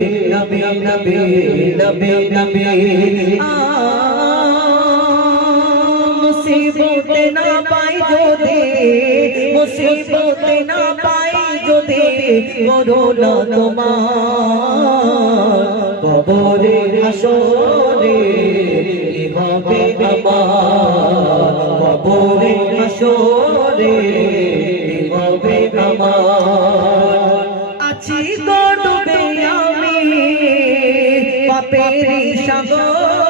নবী নবী নবী নবী মুসিবত না পাই যদি মুসিবত না পাই যদি করোনা তোমার কবরে হাসরে কি হবে আমার কবরে হাসরে কি হবে আমার আছি তো ডুবে আমি পাপের সাগর